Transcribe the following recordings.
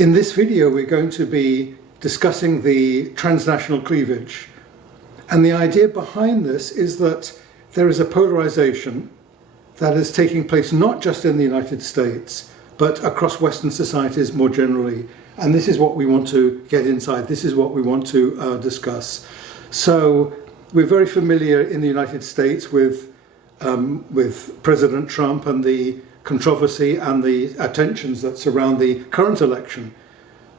In this video, we're going to be discussing the transnational cleavage. And the idea behind this is that there is a polarization that is taking place not just in the United States, but across Western societies more generally. And this is what we want to get inside. This is what we want to discuss. So we're very familiar in the United States with President Trump and the controversy and the tensions that surround the current election.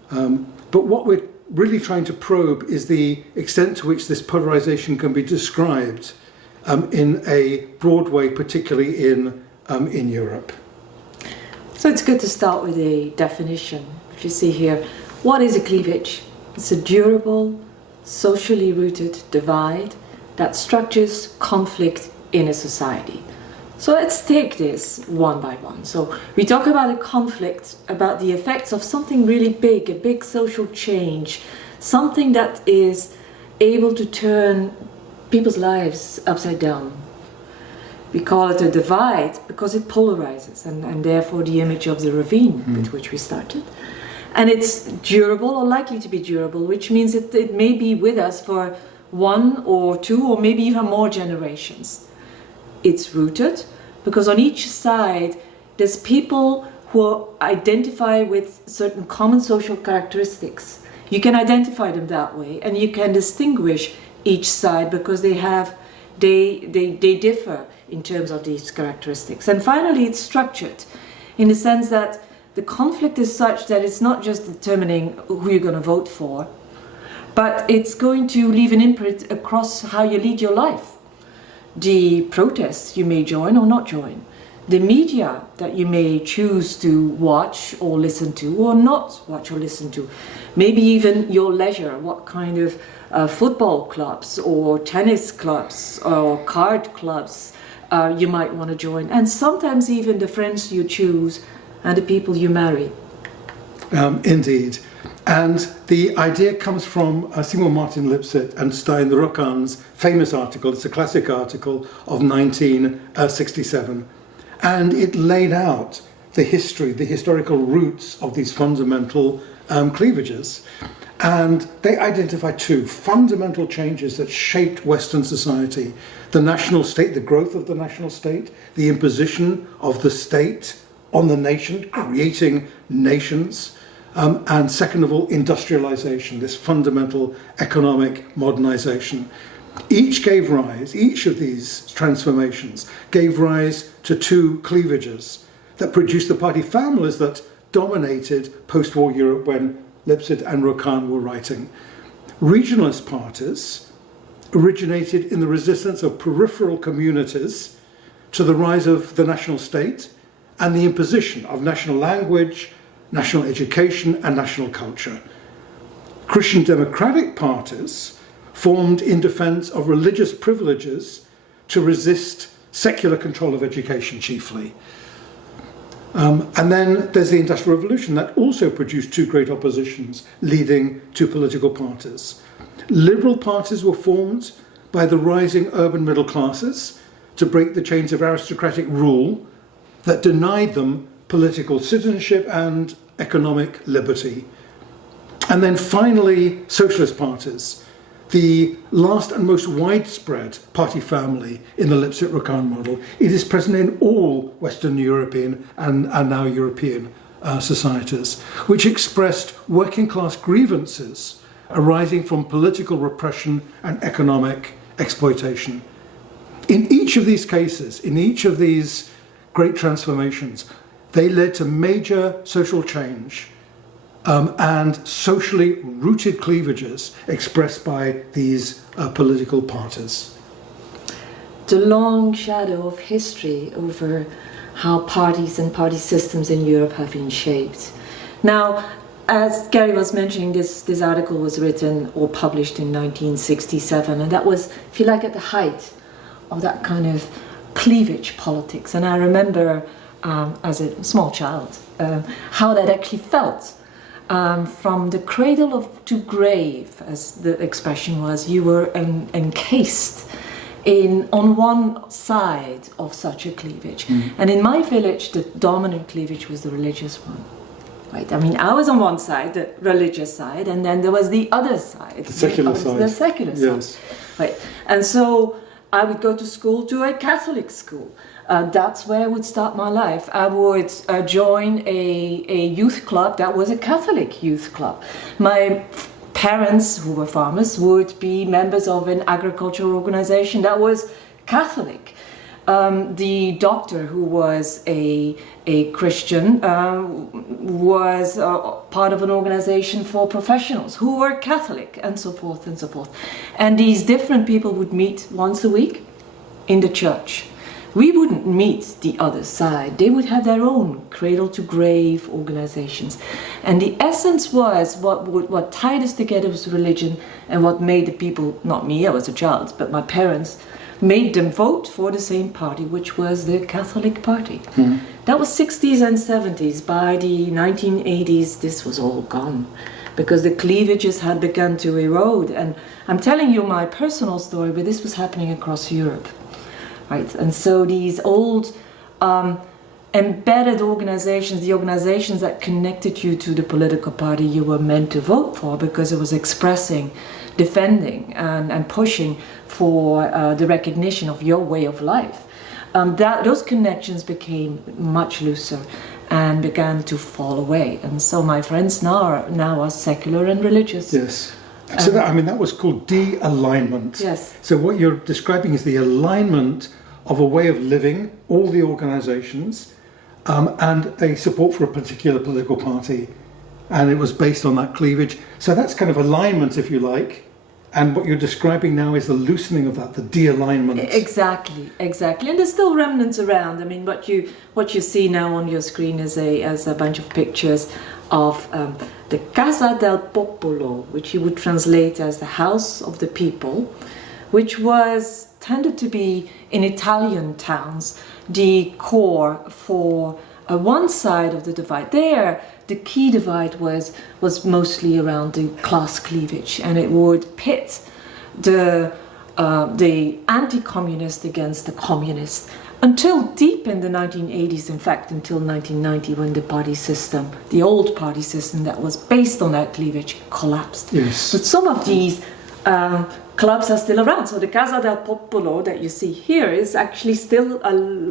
But what we're really trying to probe is the extent to which this polarization can be described in a broad way, particularly in Europe. So it's good to start with a definition. If you see here, what is a cleavage? It's a durable, socially rooted divide that structures conflict in a society. So let's take this one by one. So we talk about a conflict, about the effects of something really big, a big social change, something that is able to turn people's lives upside down. We call it a divide because it polarizes, and therefore the image of the ravine with which we started. And it's durable or likely to be durable, which means it may be with us for 1 or 2 or maybe even more generations. It's rooted because on each side there's people who identify with certain common social characteristics. You can identify them that way, and you can distinguish each side because they differ in terms of these characteristics. And finally, it's structured in the sense that the conflict is such that it's not just determining who you're going to vote for, but it's going to leave an imprint across how you lead your life. The protests you may join or not join, the media that you may choose to watch or listen to or not watch or listen to, maybe even your leisure, what kind of football clubs or tennis clubs or card clubs you might want to join, and sometimes even the friends you choose and the people you marry. Indeed. And the idea comes from Simon Martin Liesbet and Stein the Rokan's famous article. It's a classic article of 1967. And it laid out the history, the historical roots of these fundamental cleavages. And they identify 2 fundamental changes that shaped Western society. The national state, the growth of the national state, the imposition of the state on the nation, creating nations. And second of all, industrialization, this fundamental economic modernization. Each of these transformations gave rise to 2 cleavages that produced the party families that dominated post-war Europe when Liesbet and Rokan were writing. Regionalist parties originated in the resistance of peripheral communities to the rise of the national state and the imposition of national language, national education and national culture. Christian democratic parties formed in defence of religious privileges to resist secular control of education chiefly. And then there's the Industrial Revolution that also produced 2 great oppositions leading to political parties. Liberal parties were formed by the rising urban middle classes to break the chains of aristocratic rule that denied them political citizenship and economic liberty. And then finally, socialist parties, the last and most widespread party family in the Liesbet-Rokan model. It is present in all Western European and now European societies, which expressed working class grievances arising from political repression and economic exploitation. In each of these cases, in each of these great transformations, they led to major social change and socially rooted cleavages expressed by these political parties. The long shadow of history over how parties and party systems in Europe have been shaped. Now, as Gary was mentioning, this article was written or published in 1967, and that was, if you like, at the height of that kind of cleavage politics. And I remember as a small child how that actually felt. From the cradle to grave, as the expression was, you were encased on one side of such a cleavage. And in my village, the dominant cleavage was the religious one. right? I mean, I was on one side, the religious side, and then there was the other side. The secular side. The secular Yes. side, right? And so I would go to school, to a Catholic school. That's where I would start my life. I would join a youth club that was a Catholic youth club. My parents, who were farmers, would be members of an agricultural organization that was Catholic. The doctor, who was a Christian, was part of an organization for professionals who were Catholic, and so forth and so forth. And these different people would meet once a week in the church. We wouldn't meet the other side. They would have their own cradle-to-grave organizations. And the essence was, what tied us together was religion, and what made the people, not me, I was a child, but my parents, made them vote for the same party, which was the Catholic Party. Mm. That was 60s and 70s. By the 1980s, this was all gone, because the cleavages had begun to erode. And I'm telling you my personal story, but this was happening across Europe. Right? And so these old embedded organizations, the organizations that connected you to the political party you were meant to vote for, because it was expressing, defending, and pushing for the recognition of your way of life. Those connections became much looser and began to fall away. And so my friends now are secular and religious. Yes. So that was called de-alignment. Yes. So what you're describing is the alignment of a way of living, all the organizations, and a support for a particular political party. And it was based on that cleavage. So that's kind of alignment, if you like. And what you're describing now is the loosening of that, the de-alignment. Exactly. And there's still remnants around. I mean, what you see now on your screen is a bunch of pictures of the Casa del Popolo, which you would translate as the house of the people, which was tended to be in Italian towns the core for one side of the divide. There, the key divide was mostly around the class cleavage, and it would pit the anti-communist against the communist until deep in the 1980s, in fact until 1990, when the party system, the old party system that was based on that cleavage, collapsed. Yes. But some of these clubs are still around. So the Casa del Popolo that you see here is actually still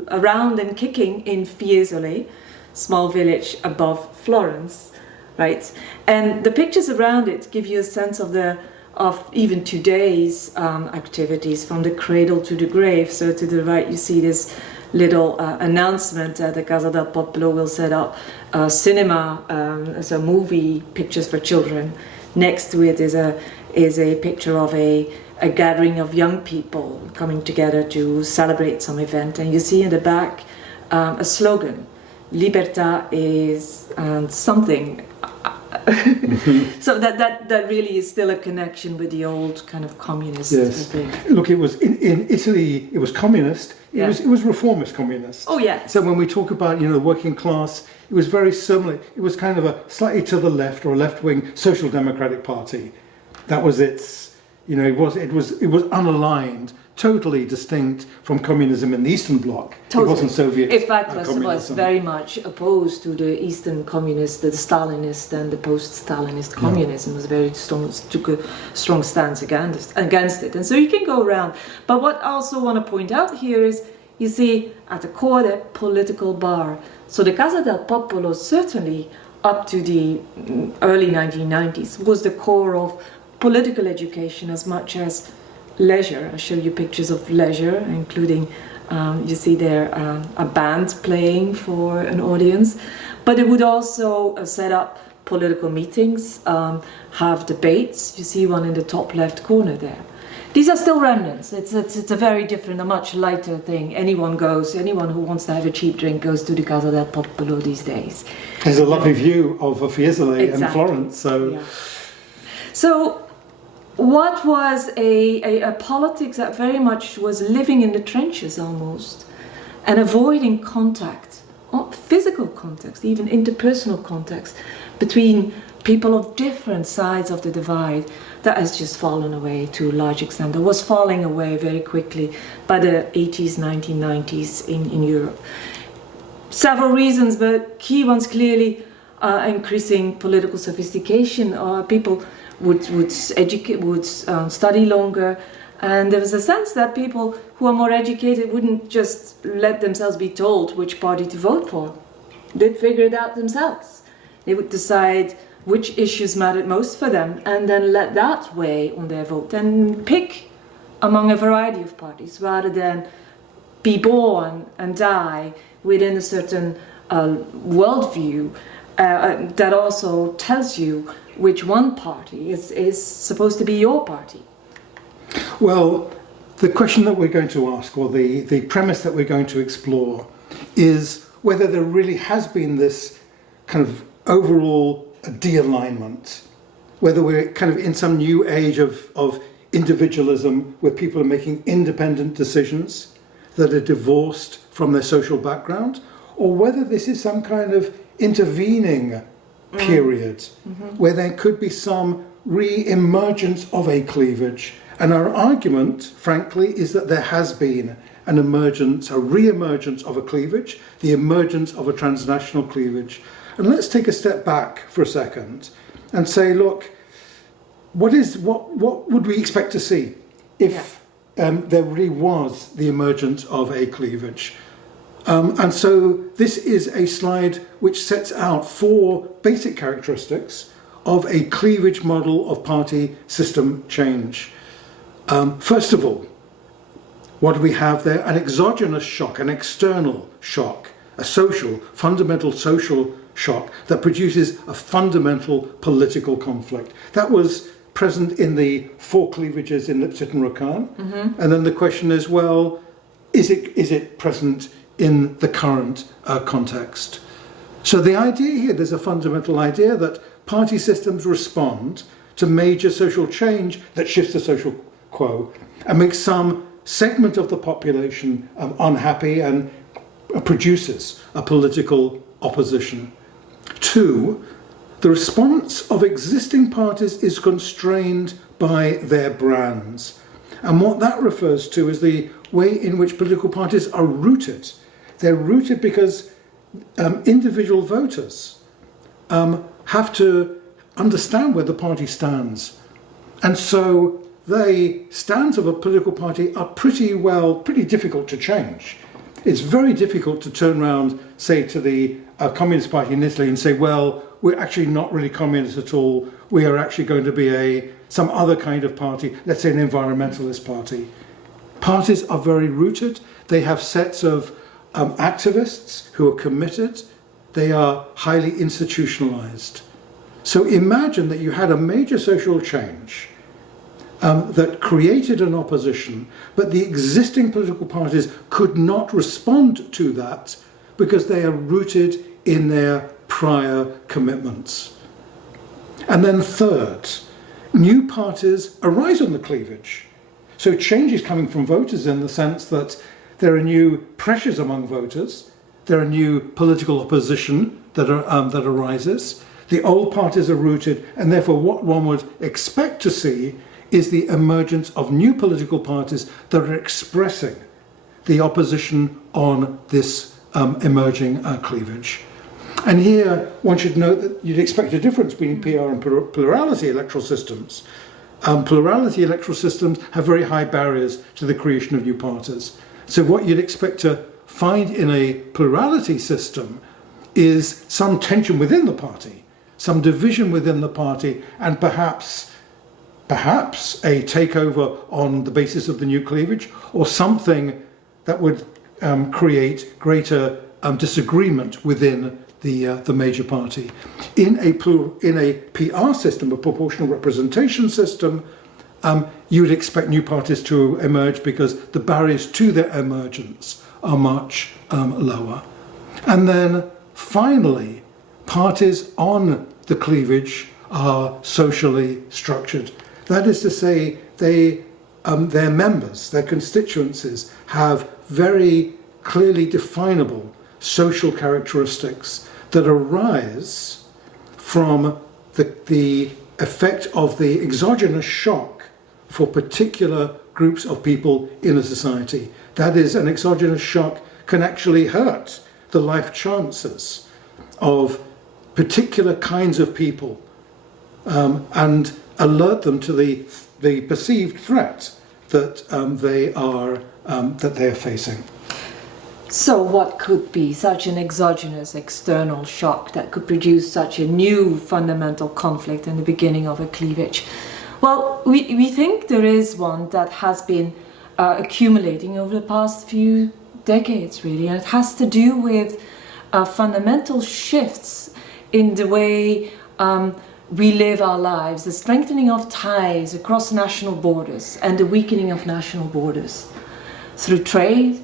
around and kicking in Fiesole, small village above Florence, right? And the pictures around it give you a sense of even today's activities, from the cradle to the grave. So to the right you see this little announcement that the Casa del Popolo will set up cinema, as a movie, pictures for children. Next to it is a picture of a gathering of young people coming together to celebrate some event. And you see in the back a slogan, Libertà is something. So that really is still a connection with the old kind of communist thing. Look, it was in Italy, it was communist. It was reformist communist. Oh yeah. So when we talk about the working class, it was very similar. It was kind of a slightly to the left, or a left-wing social democratic party. That was its. It was unaligned, totally distinct from communism in the Eastern Bloc. Totally. It wasn't Soviet. In fact, communism. was very much opposed to the Eastern communist, the Stalinist and the post-Stalinist communism. Was very strong, took a strong stance against it. And so you can go around. But what I also want to point out here is, you see at the core the political bar. So the Casa del Popolo, certainly up to the early 1990s, was the core of political education as much as leisure. I'll show you pictures of leisure, including, you see there a band playing for an audience. But it would also set up political meetings, have debates. You see one in the top left corner there. These are still remnants. It's a very different, a much lighter thing. Anyone who wants to have a cheap drink goes to the Casa del Popolo these days. There's a lovely view of Fiesole and Florence. So what was a politics that very much was living in the trenches almost, and avoiding contact, physical contact, even interpersonal contact, between people of different sides of the divide, that has just fallen away to a large extent. It was falling away very quickly by the 80s, 1990s in Europe. Several reasons, but key ones clearly, increasing political sophistication. People would study longer, and there was a sense that people who are more educated wouldn't just let themselves be told which party to vote for. They'd figure it out themselves. They would decide which issues mattered most for them and then let that weigh on their vote and pick among a variety of parties rather than be born and die within a certain worldview that also tells you which one party is supposed to be your party. Well, the question that we're going to ask, or the premise that we're going to explore, is whether there really has been this kind of overall de-alignment, whether we're kind of in some new age of individualism where people are making independent decisions that are divorced from their social background, or whether this is some kind of intervening period where there could be some re-emergence of a cleavage. And our argument, frankly, is that there has been an emergence, a re-emergence of a cleavage, the emergence of a transnational cleavage. And let's take a step back for a second and say, look, what would we expect to see if there really was the emergence of a cleavage? And so this is a slide which sets out 4 basic characteristics of a cleavage model of party system change. First of all, what do we have there? An exogenous shock, an external shock, a fundamental social shock that produces a fundamental political conflict. That was present in the 4 cleavages in Liesbet and Hooghe. And then the question is, well, is it present in the current context? So the idea here, there's a fundamental idea that party systems respond to major social change that shifts the social quo and makes some segment of the population unhappy and produces a political opposition. 2, the response of existing parties is constrained by their brands. And what that refers to is the way in which political parties are rooted. They're rooted because individual voters have to understand where the party stands. And so the stands of a political party are pretty difficult to change. It's very difficult to turn around, say, to the Communist Party in Italy and say, well, we're actually not really communist at all. We are actually going to be some other kind of party, let's say an environmentalist party. Parties are very rooted. They have sets of activists who are committed. They are highly institutionalized. So imagine that you had a major social change that created an opposition, but the existing political parties could not respond to that because they are rooted in their prior commitments. And then third, new parties arise on the cleavage. So change is coming from voters in the sense that there are new pressures among voters, there are new political opposition that arises. The old parties are rooted, and therefore what one would expect to see is the emergence of new political parties that are expressing the opposition on this emerging cleavage. And here one should note that you'd expect a difference between PR and plurality electoral systems. Plurality electoral systems have very high barriers to the creation of new parties. So what you'd expect to find in a plurality system is some tension within the party, some division within the party, and perhaps a takeover on the basis of the new cleavage, or something that would create greater disagreement within the major party. In a PR system, a proportional representation system, you would expect new parties to emerge because the barriers to their emergence are much lower. And then finally, parties on the cleavage are socially structured. That is to say, their members, their constituencies, have very clearly definable social characteristics that arise from the effect of the exogenous shock for particular groups of people in a society. That is, an exogenous shock can actually hurt the life chances of particular kinds of people and alert them to the perceived threat that they are facing. So what could be such an exogenous external shock that could produce such a new fundamental conflict in the beginning of a cleavage? Well, we think there is one that has been accumulating over the past few decades, really, and it has to do with fundamental shifts in the way we live our lives, the strengthening of ties across national borders and the weakening of national borders through trade,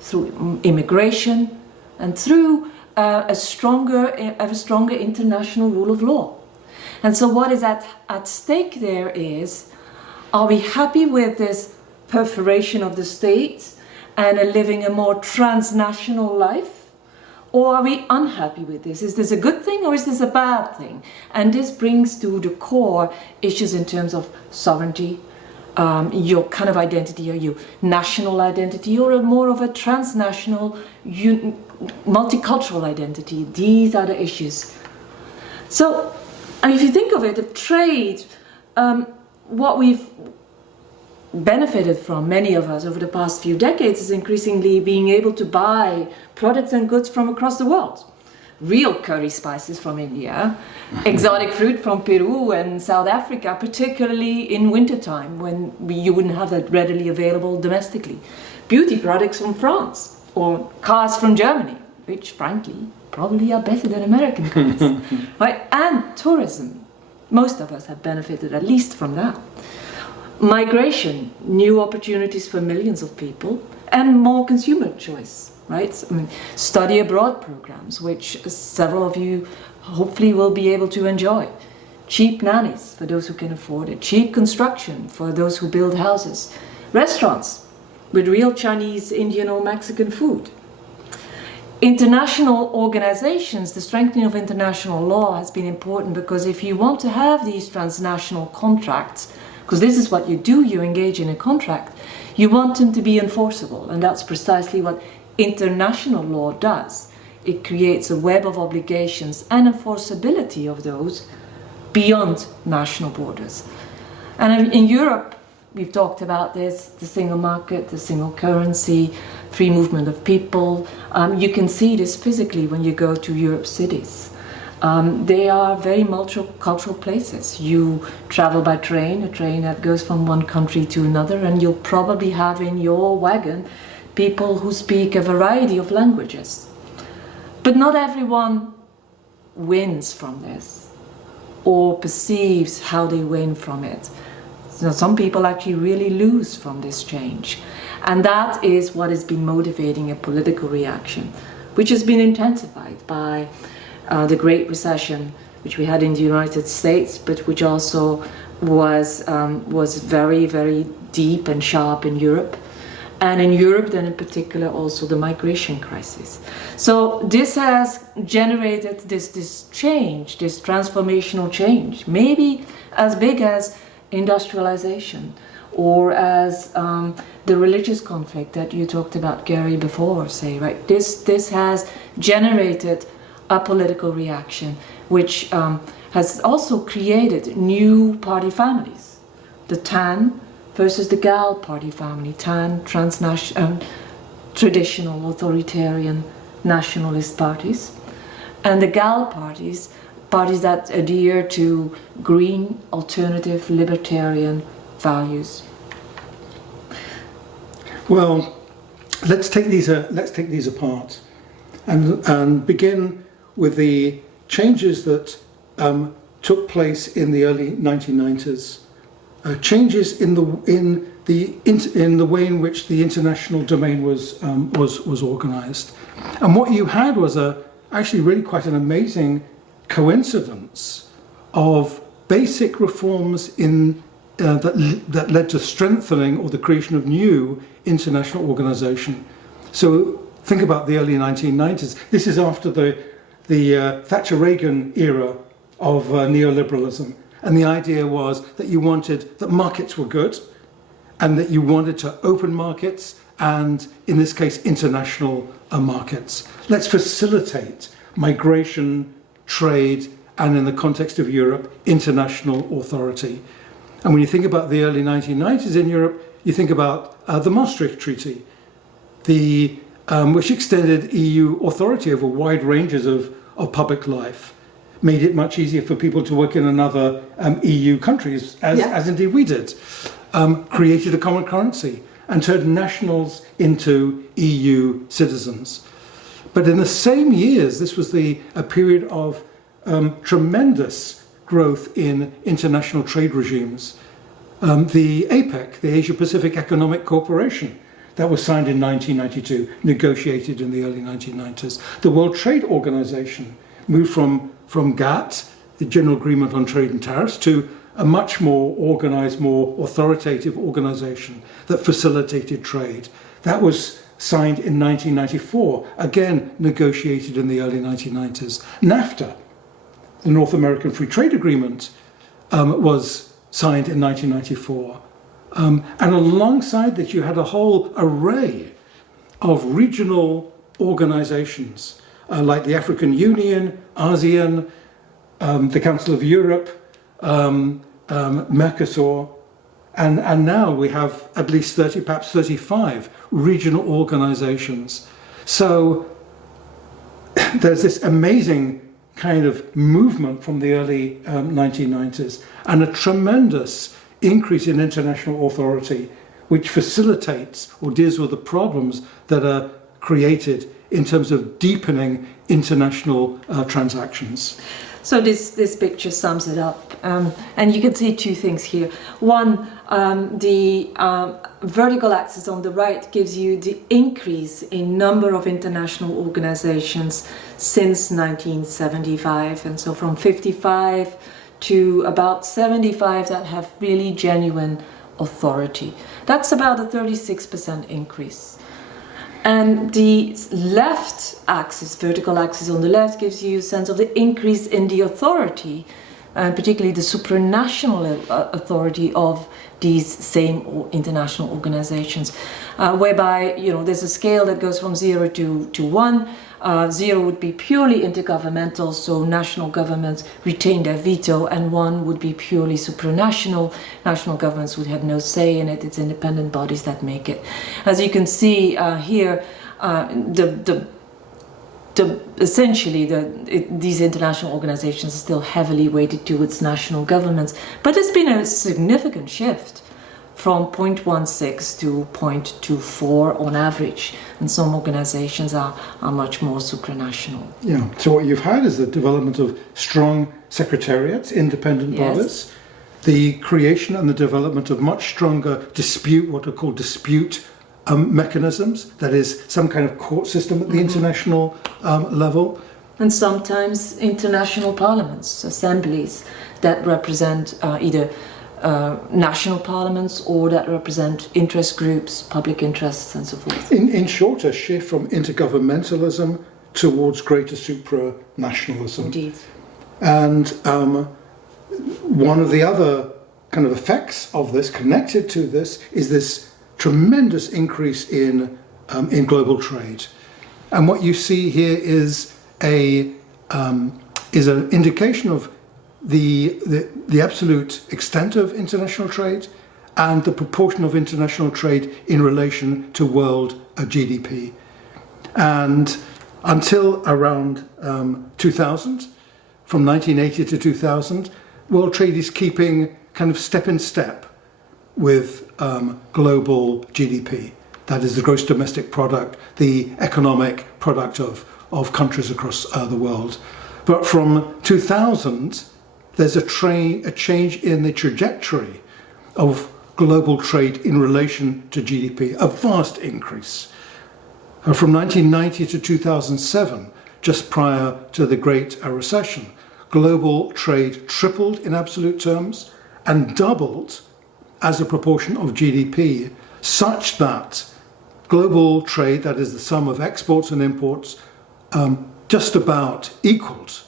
through immigration, and through a stronger international rule of law. And so what is at stake there is, are we happy with this perforation of the state and living a more transnational life? Or are we unhappy with this? Is this a good thing or is this a bad thing? And this brings to the core issues in terms of sovereignty, your kind of identity, or your national identity, or more of a transnational, multicultural identity. These are the issues. So, I mean, if you think of it, of trade, what we've benefited from, many of us, over the past few decades, is increasingly being able to buy products and goods from across the world. Real curry spices from India, exotic fruit from Peru and South Africa, particularly in wintertime when you wouldn't have that readily available domestically. Beauty products from France, or cars from Germany, which frankly probably are better than American cars. Right? And tourism. Most of us have benefited at least from that. Migration, new opportunities for millions of people, and more consumer choice, right? I mean, study abroad programs, which several of you hopefully will be able to enjoy. Cheap nannies for those who can afford it. Cheap construction for those who build houses. Restaurants with real Chinese, Indian or Mexican food. International organizations, the strengthening of international law has been important, because if you want to have these transnational contracts, because this is what you do, you engage in a contract, you want them to be enforceable, and that's precisely what international law does. It creates a web of obligations and enforceability of those beyond national borders. And in Europe, we've talked about this, the single market, the single currency, free movement of people. You can see this physically when you go to Europe's cities. They are very multicultural places. You travel by train, a train that goes from one country to another, and you'll probably have in your wagon people who speak a variety of languages. But not everyone wins from this, or perceives how they win from it. So some people actually really lose from this change. And that is what has been motivating a political reaction, which has been intensified by the Great Recession, which we had in the United States, but which also was very, very deep and sharp in Europe. And in Europe, then in particular, also the migration crisis. So this has generated this change, this transformational change, maybe as big as industrialization, or as the religious conflict that you talked about, Gary, before, say, right? This has generated a political reaction, which has also created new party families. The TAN versus the GAL party family. TAN, transnational, traditional, authoritarian, nationalist parties. And the GAL parties that adhere to green, alternative, libertarian values. Well, let's take these apart and begin with the changes that took place in the early 1990s. Changes in the way in which the international domain was organised, and what you had was actually really quite an amazing coincidence of basic reforms that led to strengthening or the creation of new international organisation. So think about the early 1990s. This is after the Thatcher-Reagan era of neoliberalism. And the idea was that you wanted, that markets were good, and that you wanted to open markets, and in this case, international markets. Let's facilitate migration, trade, and in the context of Europe, international authority. And when you think about the early 1990s in Europe, you think about the Maastricht Treaty, which extended EU authority over wide ranges of public life, made it much easier for people to work in another EU countries, as indeed we did, created a common currency and turned nationals into EU citizens. But in the same years, this was a period of tremendous growth in international trade regimes. The APEC, the Asia-Pacific Economic Cooperation, that was signed in 1992, negotiated in the early 1990s. The World Trade Organization moved from GATT, the General Agreement on Trade and Tariffs, to a much more organized, more authoritative organization that facilitated trade. That was signed in 1994, again negotiated in the early 1990s. NAFTA, the North American Free Trade Agreement, was signed in 1994. And alongside that, you had a whole array of regional organizations like the African Union, ASEAN, the Council of Europe, Mercosur, and now we have at least 30, perhaps 35 regional organizations. So there's this amazing kind of movement from the early 1990s and a tremendous increase in international authority, which facilitates or deals with the problems that are created in terms of deepening international transactions. So this picture sums it up, and you can see two things here. One, the vertical axis on the right gives you the increase in number of international organizations since 1975, and so from 55 to about 75 that have really genuine authority. That's about a 36% increase. And the left axis, vertical axis on the left, gives you a sense of the increase in the authority, and particularly the supranational authority of these same international organizations, whereby there's a scale that goes from 0 to 1. 0 would be purely intergovernmental, so national governments retain their veto, and 1 would be purely supranational. National governments would have no say in it. It's independent bodies that make it. As you can see here, essentially these international organizations are still heavily weighted towards national governments, but there's been a significant shift from 0.16 to 0.24 on average, and some organizations are much more supranational. Yeah, so what you've had is the development of strong secretariats, independent bodies, the creation and the development of much stronger what are called dispute mechanisms, that is some kind of court system at the international level. And sometimes international parliaments, assemblies that represent either national parliaments or that represent interest groups, public interests and so forth. In short, a shift from intergovernmentalism towards greater supranationalism. Indeed. And one of the other kind of effects of this, connected to this, is this tremendous increase in global trade. And what you see here is an indication of the absolute extent of international trade and the proportion of international trade in relation to world GDP. And until around 2000, from 1980 to 2000, world trade is keeping kind of step in step with global GDP. That is the gross domestic product, the economic product of countries across the world. But from 2000, there's a change in the trajectory of global trade in relation to GDP, a vast increase. From 1990 to 2007, just prior to the Great Recession, global trade tripled in absolute terms and doubled as a proportion of GDP, such that global trade, that is the sum of exports and imports, just about equaled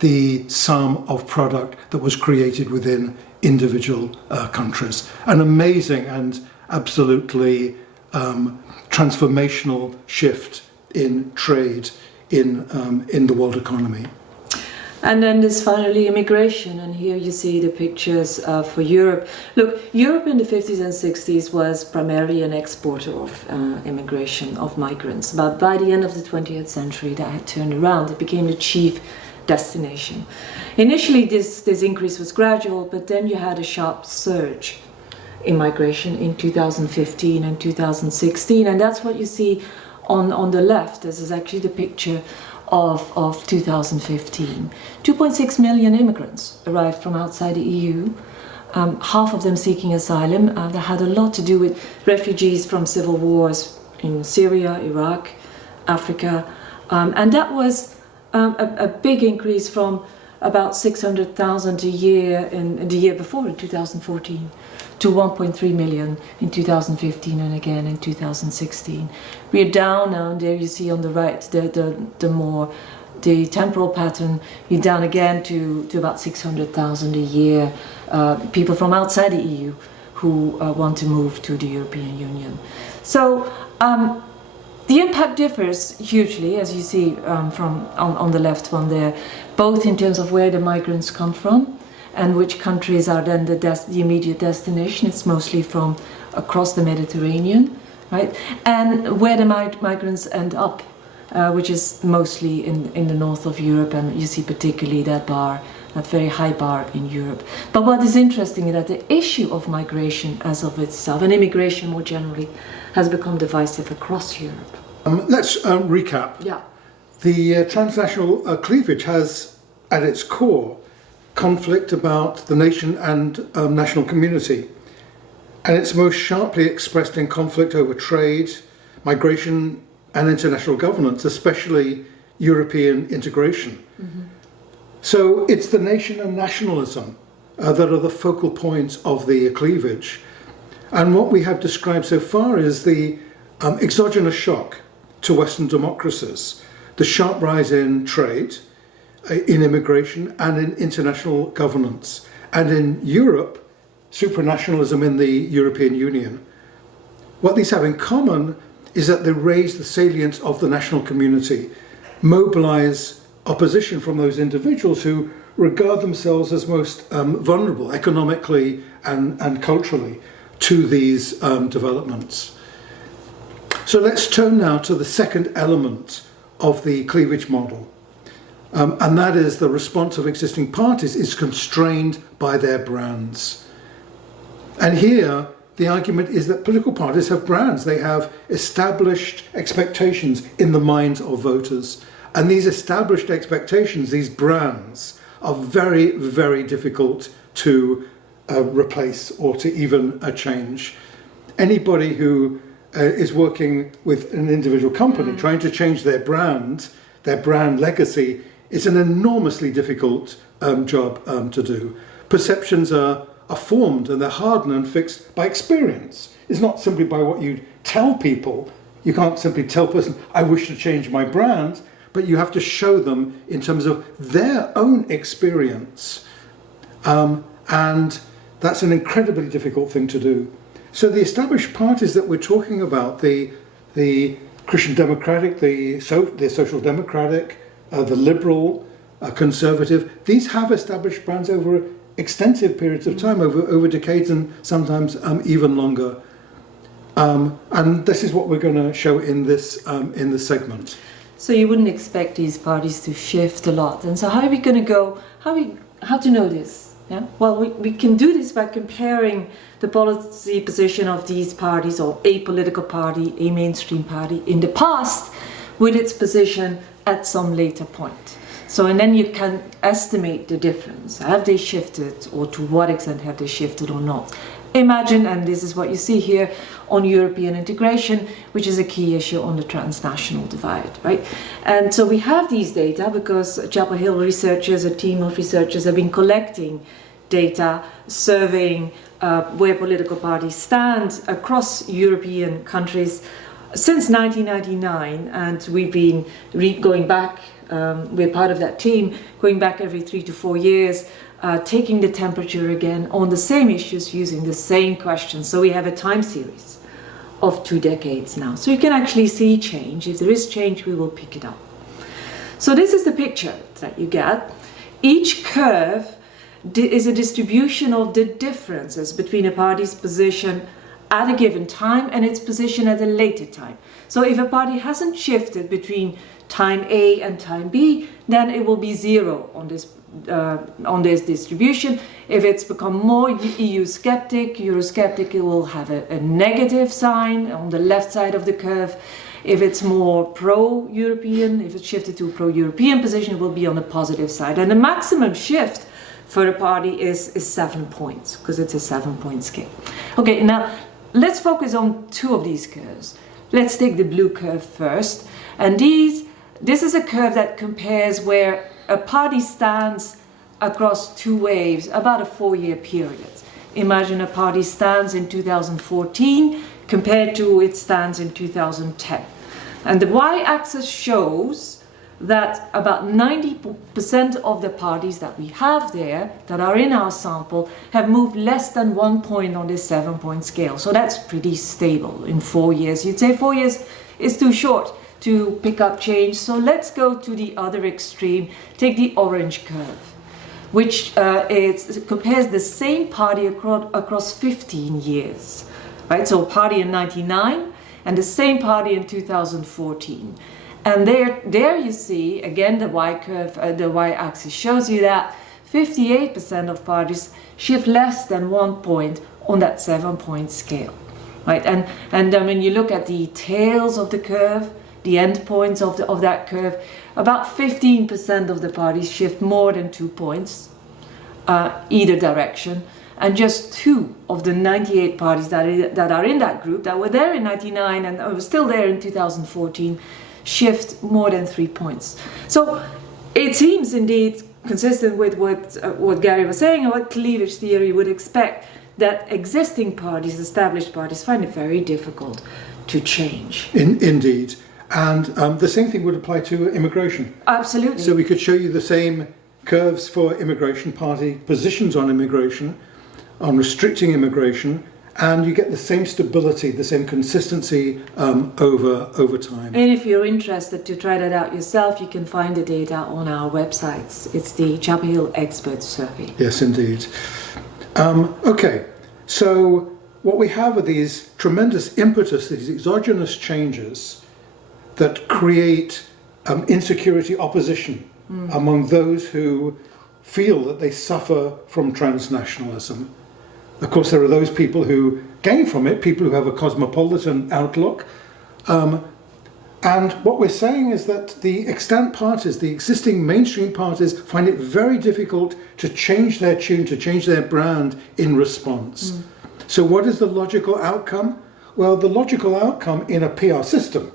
the sum of product that was created within individual countries. An amazing and absolutely transformational shift in trade in the world economy. And then there's finally immigration, and here you see the pictures for Europe. Look, Europe in the 50s and 60s was primarily an exporter of immigration, of migrants. But by the end of the 20th century, that had turned around. It became the chief destination. Initially, this increase was gradual, but then you had a sharp surge in migration in 2015 and 2016, and that's what you see on the left. This is actually the picture of 2015. 2.6 million immigrants arrived from outside the EU, half of them seeking asylum. That had a lot to do with refugees from civil wars in Syria, Iraq, Africa, and that was a big increase from about 600,000 a year in the year before, in 2014, to 1.3 million in 2015 and again in 2016. We are down now, and there you see on the right the temporal pattern. You're down again to about 600,000 a year, people from outside the EU who want to move to the European Union. So the impact differs hugely, as you see from on the left one there, both in terms of where the migrants come from and which countries are then the immediate destination. It's mostly from across the Mediterranean, right? And where the migrants end up, which is mostly in the north of Europe, and you see particularly that very high bar in Europe. But what is interesting is that the issue of migration as of itself, and immigration more generally, has become divisive across Europe. Let's recap. Yeah. The transnational cleavage has at its core conflict about the nation and national community. And it's most sharply expressed in conflict over trade, migration and international governance, especially European integration. Mm-hmm. So it's the nation and nationalism that are the focal points of the cleavage. And what we have described so far is the exogenous shock to Western democracies, the sharp rise in trade, in immigration and in international governance. And in Europe, supranationalism in the European Union. What these have in common is that they raise the salience of the national community, mobilize opposition from those individuals who regard themselves as most vulnerable economically and culturally to these developments. So let's turn now to the second element of the cleavage model. And that is the response of existing parties is constrained by their brands. And here, the argument is that political parties have brands. They have established expectations in the minds of voters. And these established expectations, these brands, are very, very difficult to replace or to even change. Anybody who is working with an individual company, trying to change their brand legacy, it's an enormously difficult job to do. Perceptions are formed and they're hardened and fixed by experience. It's not simply by what you tell people. You can't simply tell a person, I wish to change my brand, but you have to show them in terms of their own experience. And that's an incredibly difficult thing to do. So the established parties that we're talking about, the Christian Democratic, the Social Democratic, the Liberal, Conservative, these have established brands over extensive periods of time, over decades and sometimes even longer. And this is what we're going to show in this segment. So you wouldn't expect these parties to shift a lot. And so how are we going to go, how to know this? Yeah? Well, we can do this by comparing the policy position of these parties, or a political party, a mainstream party, in the past with its position at some later point. So, and then you can estimate the difference. Have they shifted, or to what extent have they shifted or not? Imagine, and this is what you see here on European integration, which is a key issue on the transnational divide, right? And so we have these data because Chapel Hill researchers, a team of researchers, have been collecting data, surveying where political parties stand across European countries since 1999, and we've been going back, we're part of that team, going back every 3 to 4 years, taking the temperature again on the same issues using the same questions. So we have a time series of 2 decades now. So you can actually see change. If there is change, we will pick it up. So this is the picture that you get. each curve is a distribution of the differences between a party's position at a given time and its position at a later time. So if a party hasn't shifted between time A and time B, then it will be 0 on this distribution. If it's become more EU skeptic, Eurosceptic, it will have a negative sign on the left side of the curve. If it's more pro-European, if it's shifted to a pro-European position, it will be on the positive side. And the maximum shift for a party is 7 points, because it's a 7-point scale. Okay, now let's focus on 2 of these curves. Let's take the blue curve first. And this is a curve that compares where a party stands across 2 waves, about a 4-year period. Imagine a party stands in 2014 compared to its stands in 2010. And the y-axis shows that about 90% of the parties that we have there, that are in our sample, have moved less than 1 point on this 7-point scale. So that's pretty stable in 4 years. You'd say 4 years is too short to pick up change. So let's go to the other extreme. Take the orange curve, which compares the same party across 15 years. Right? So party in 99 and the same party in 2014. And there you see, again, the y-curve, the y-axis shows you that 58% of parties shift less than 1 point on that 7-point scale. Right? And when you look at the tails of the curve, the endpoints of that curve, about 15% of the parties shift more than 2 points, either direction, and just 2 of the 98 parties that are in that group, that were there in 99 and were still there in 2014, shift more than 3 points. So it seems indeed consistent with what Gary was saying, and what cleavage theory would expect, that existing parties, established parties, find it very difficult to change. Indeed. And the same thing would apply to immigration. Absolutely. So we could show you the same curves for immigration, party positions on immigration, on restricting immigration, and you get the same stability, the same consistency over time. And if you're interested to try that out yourself, you can find the data on our websites. It's the Chapel Hill Expert Survey. Yes, indeed. Okay, so what we have are these tremendous impetus, these exogenous changes that create insecurity, opposition among those who feel that they suffer from transnationalism. Of course, there are those people who gain from it, people who have a cosmopolitan outlook. And what we're saying is that the extant parties, the existing mainstream parties, find it very difficult to change their tune, to change their brand in response. So what is the logical outcome? Well, the logical outcome in a PR system,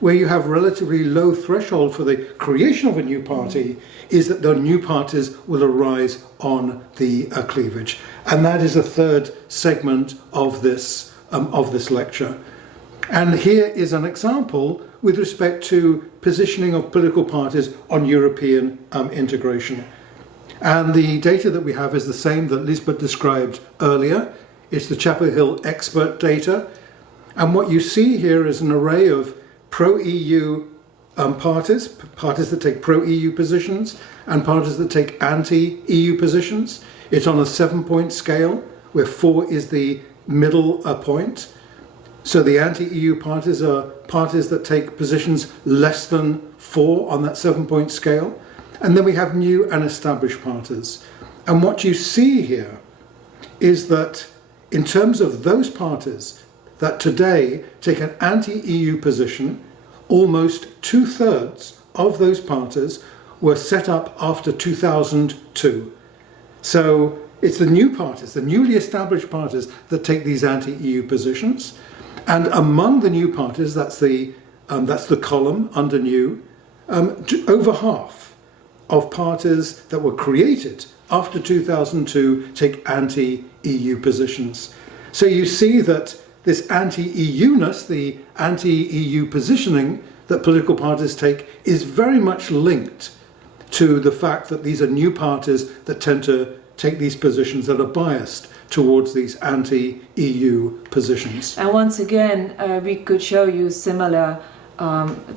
where you have relatively low threshold for the creation of a new party, is that the new parties will arise on the cleavage. And that is a third segment of this lecture. And here is an example with respect to positioning of political parties on European integration. And the data that we have is the same that Liesbet described earlier. It's the Chapel Hill expert data. And what you see here is an array of pro-EU parties that take pro-EU positions, and parties that take anti-EU positions. It's on a 7-point scale, where 4 is the middle point. So the anti-EU parties are parties that take positions less than 4 on that 7-point scale. And then we have new and established parties. And what you see here is that in terms of those parties that today take an anti-EU position, almost 2/3 of those parties were set up after 2002. So it's the new parties, the newly established parties, that take these anti-EU positions. And among the new parties, that's the column under new, over half of parties that were created after 2002 take anti-EU positions. So you see that this anti-EU-ness, the anti-EU positioning that political parties take, is very much linked to the fact that these are new parties that tend to take these positions that are biased towards these anti-EU positions. And once again, we could show you similar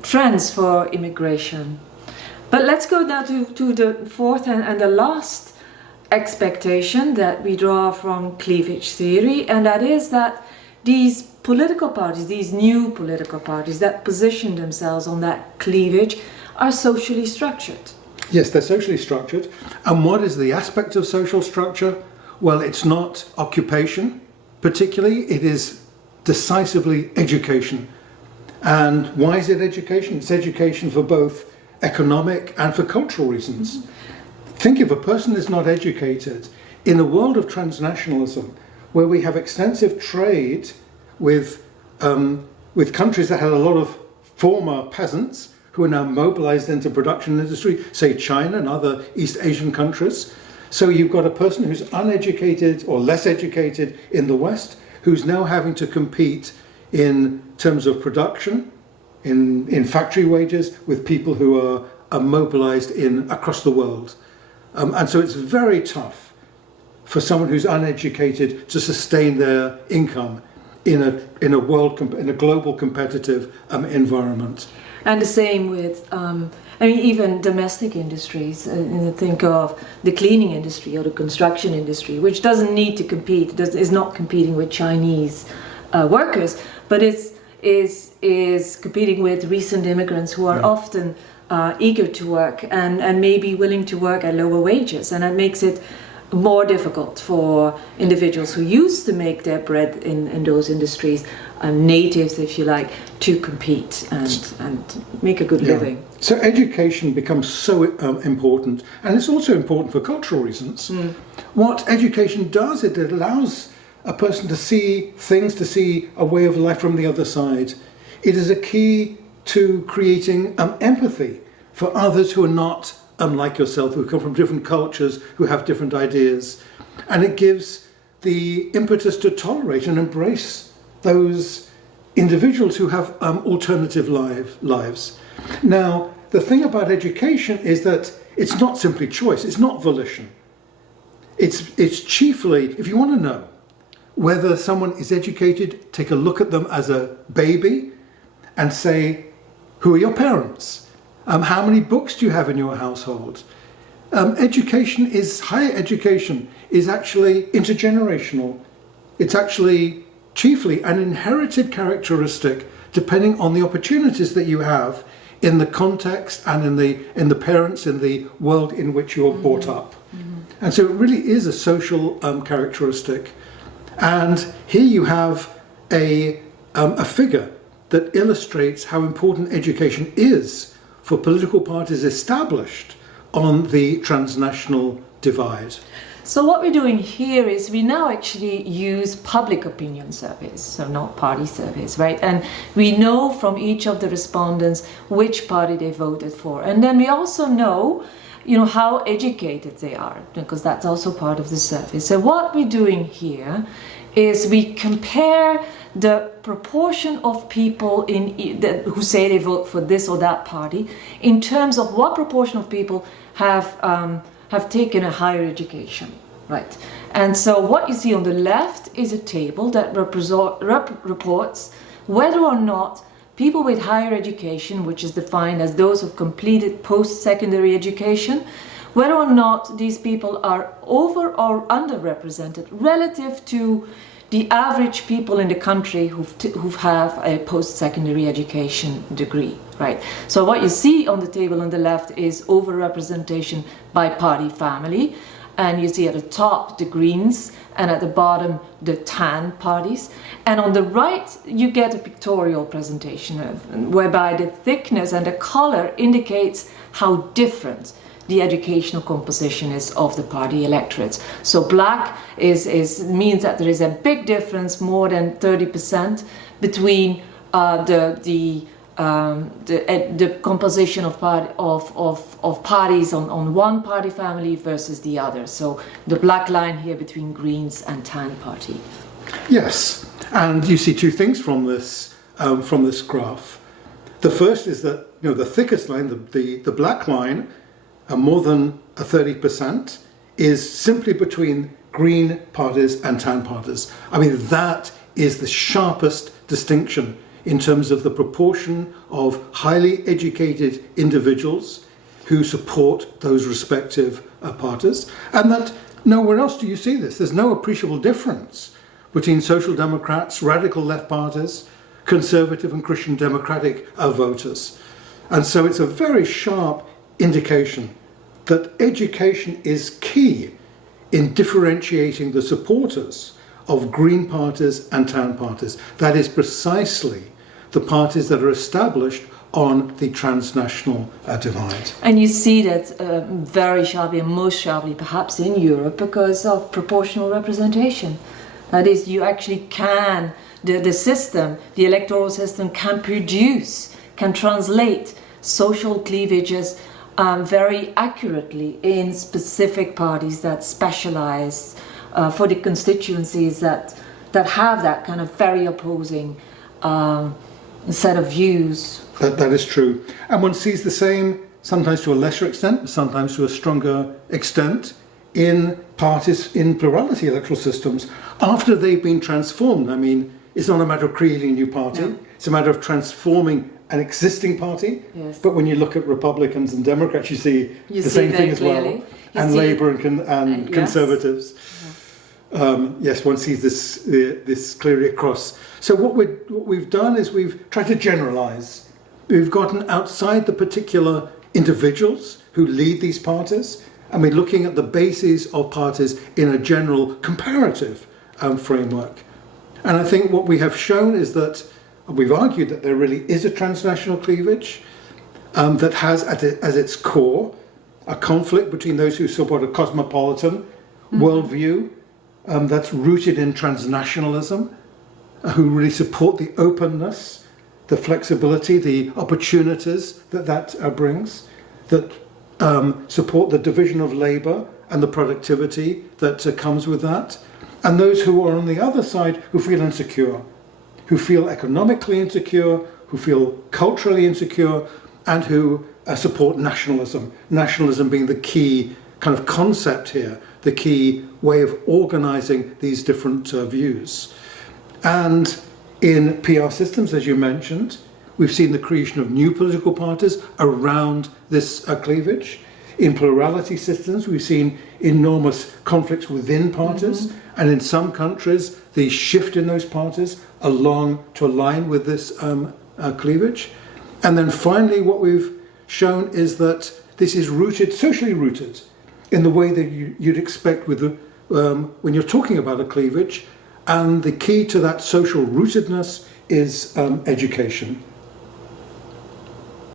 trends for immigration. But let's go now to the fourth and the last expectation that we draw from cleavage theory, and that is that these political parties, these new political parties that position themselves on that cleavage, are socially structured. Yes, they're socially structured. And what is the aspect of social structure? Well, it's not occupation particularly, it is decisively education. And why is it education? It's education for both economic and for cultural reasons. Think if a person is not educated in a world of transnationalism, where we have extensive trade with countries that had a lot of former peasants who are now mobilized into production industry, say China and other East Asian countries. So you've got a person who's uneducated or less educated in the West, who's now having to compete in terms of production, in factory wages, with people who are mobilized across the world. And so it's very tough for someone who's uneducated to sustain their income in a global competitive environment. And the same with, even domestic industries. Think of the cleaning industry or the construction industry, which doesn't need to compete, is not competing with Chinese workers, but is competing with recent immigrants who are often eager to work and maybe willing to work at lower wages, and that makes it more difficult for individuals who used to make their bread in those industries, natives if you like, to compete and make a good living. So education becomes so important, and it's also important for cultural reasons. What education does, it allows a person to see things, to see a way of life from the other side. It is a key to creating empathy for others who are not like yourself, who come from different cultures, who have different ideas. And it gives the impetus to tolerate and embrace those individuals who have alternative lives. Now, the thing about education is that it's not simply choice, it's not volition. It's chiefly, if you want to know whether someone is educated, take a look at them as a baby and say, who are your parents? How many books do you have in your household? Higher education is actually intergenerational. It's actually chiefly an inherited characteristic depending on the opportunities that you have in the context and in the parents, in the world in which you're brought up. And so it really is a social characteristic. And here you have a figure that illustrates how important education is for political parties established on the transnational divide. So what we're doing here is we now actually use public opinion surveys, so not party surveys, right? And we know from each of the respondents which party they voted for. And then we also know, how educated they are, because that's also part of the survey. So what we're doing here is we compare the proportion of people who say they vote for this or that party in terms of what proportion of people have taken a higher education, right? And so what you see on the left is a table that reports whether or not people with higher education, which is defined as those who've completed post-secondary education, whether or not these people are over or underrepresented relative to the average people in the country who have a post-secondary education degree, right? So what you see on the table on the left is overrepresentation by party family, and you see at the top the Greens and at the bottom the tan parties, and on the right you get a pictorial presentation whereby the thickness and the color indicates how different the educational composition is of the party electorates. So black means that there is a big difference, more than 30%, between the composition of parties on one party family versus the other. So the black line here between Greens and Tan Party. Yes, and you see two things from this graph. The first is that the thickest line, the black line, more than 30%, is simply between Green parties and Tan parties. I mean, that is the sharpest distinction in terms of the proportion of highly educated individuals who support those respective parties, and that nowhere else do you see this. There's no appreciable difference between Social Democrats, radical left parties, Conservative and Christian Democratic voters. And so it's a very sharp indication that education is key in differentiating the supporters of Green parties and Town parties. That is precisely the parties that are established on the transnational divide. And you see that very sharply, and most sharply perhaps in Europe, because of proportional representation. That is, you actually can, the system, the electoral system can produce, can translate social cleavages very accurately in specific parties that specialize for the constituencies that have that kind of very opposing set of views. That is true. And one sees the same, sometimes to a lesser extent, sometimes to a stronger extent, in parties in plurality electoral systems after they've been transformed. I mean, it's not a matter of creating a new party, no. It's a matter of transforming an existing party. Yes. But when you look at Republicans and Democrats, you see the same thing as well. And Labour and Conservatives. Yes. Yes, one sees this clearly across. So what we've done is we've tried to generalise. We've gotten outside the particular individuals who lead these parties, and we're looking at the bases of parties in a general comparative framework. And I think what we have shown is that we've argued that there really is a transnational cleavage that has as its core a conflict between those who support a cosmopolitan worldview that's rooted in transnationalism, who really support the openness, the flexibility, the opportunities that brings, that support the division of labour and the productivity that comes with that, and those who are on the other side who feel insecure, who feel economically insecure, who feel culturally insecure, and who support nationalism. Nationalism being the key kind of concept here, the key way of organising these different views. And in PR systems, as you mentioned, we've seen the creation of new political parties around this cleavage. In plurality systems, we've seen enormous conflicts within parties, and in some countries, the shift in those parties to align with this cleavage. And then finally, what we've shown is that this is socially rooted, in the way that you'd expect with when you're talking about a cleavage. And the key to that social rootedness is education.